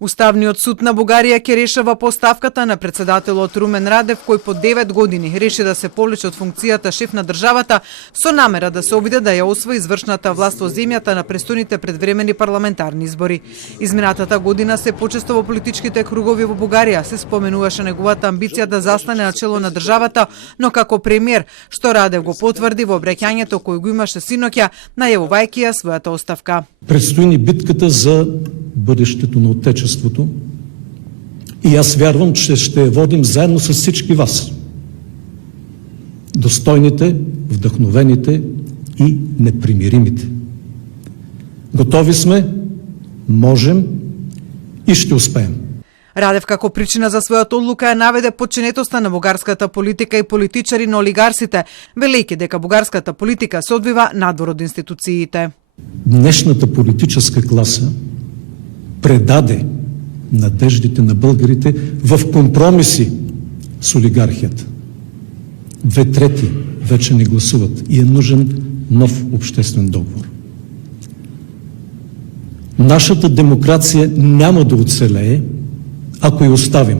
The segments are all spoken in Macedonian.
Уставниот суд на Бугарија ќе решава по оставката на председателот Румен Радев, кој по 9 години реши да се повлече од функцијата шеф на државата со намера да се обиде да ја освои извршната власт во земјата на престојните предвремени парламентарни избори. Изминатата година се почесто во политичките кругови во Бугарија се споменуваше неговата амбиција да застане на чело на државата, но како премиер, што Радев го потврди во обраќањето кој го имаше синоќа, најавувајќи ја својата оставка. Предстои ни битката за бъдещето на Отечеството и аз вярвам, че ще я водим заедно с всички вас. Достойните, вдъхновените и непримиримите. Готови сме, можем и ще успеем. Радев како причина за својата одлука ја наведе подчинетоста на бугарската политика и политичари на олигарсите, велејќи дека бугарската политика се одвива надвор од институциите. Днешната политическа класа предаде надеждите на българите в компромиси с олигархията. 2/3 вече не гласуват и е нужен нов обществен договор. Нашата демокрация няма да оцелее, ако я оставим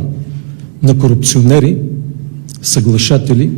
на корупционери, съглашатели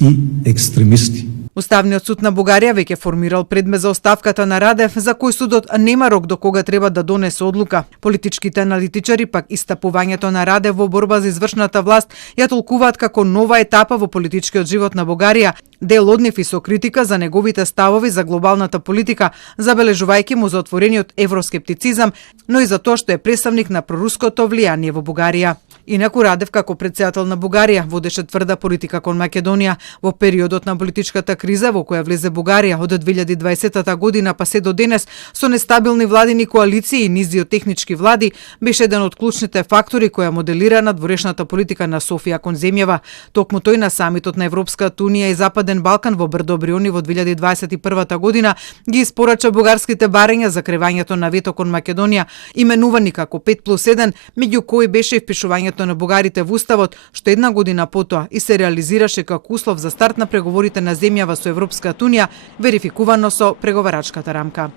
и екстремисти. Уставниот суд на Бугарија веќе формирал предмет за оставката на Радев, за кој судот нема рок до кога треба да донесе одлука. Политичките аналитичари пак истапувањето на Радев во борба за извршната власт ја толкуваат како нова етапа во политичкиот живот на Бугарија, дел од нив и со критика за неговите ставови за глобалната политика, забележувајќи му за отворениот евроскептицизам, но и за тоа што е представник на проруското влијание во Бугарија. Инаку Радев како претседател на Бугарија водеше тврда политика кон Македонија во периодот на политичката криза во која влезе Бугарија од 2020 година па се до денес со нестабилни владини коалиции и низи од технички влади, беше еден од клучните фактори која моделира надворешната политика на Софија кон земјава. Токму тој на самитот на Европската унија и Западен Балкан во Брдо Бриони во 2021 година ги испорача бугарските барања за кревањето на вето кон Македонија, именувани како 5+1, меѓу кои беше и впишувањето на бугарите во уставот, што една година потоа и се реализираше како услов за старт на преговорите на земјава со Европската унија, верификувано со преговарачката рамка.